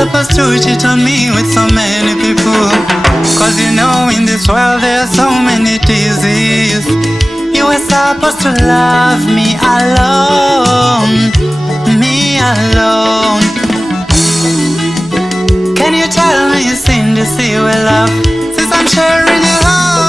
supposed to cheat on me with so many people? Cause you know in this world there are so many diseases. You were supposed to love me alone, me alone. Can you tell me you seem to see with love, since I'm sharing your love?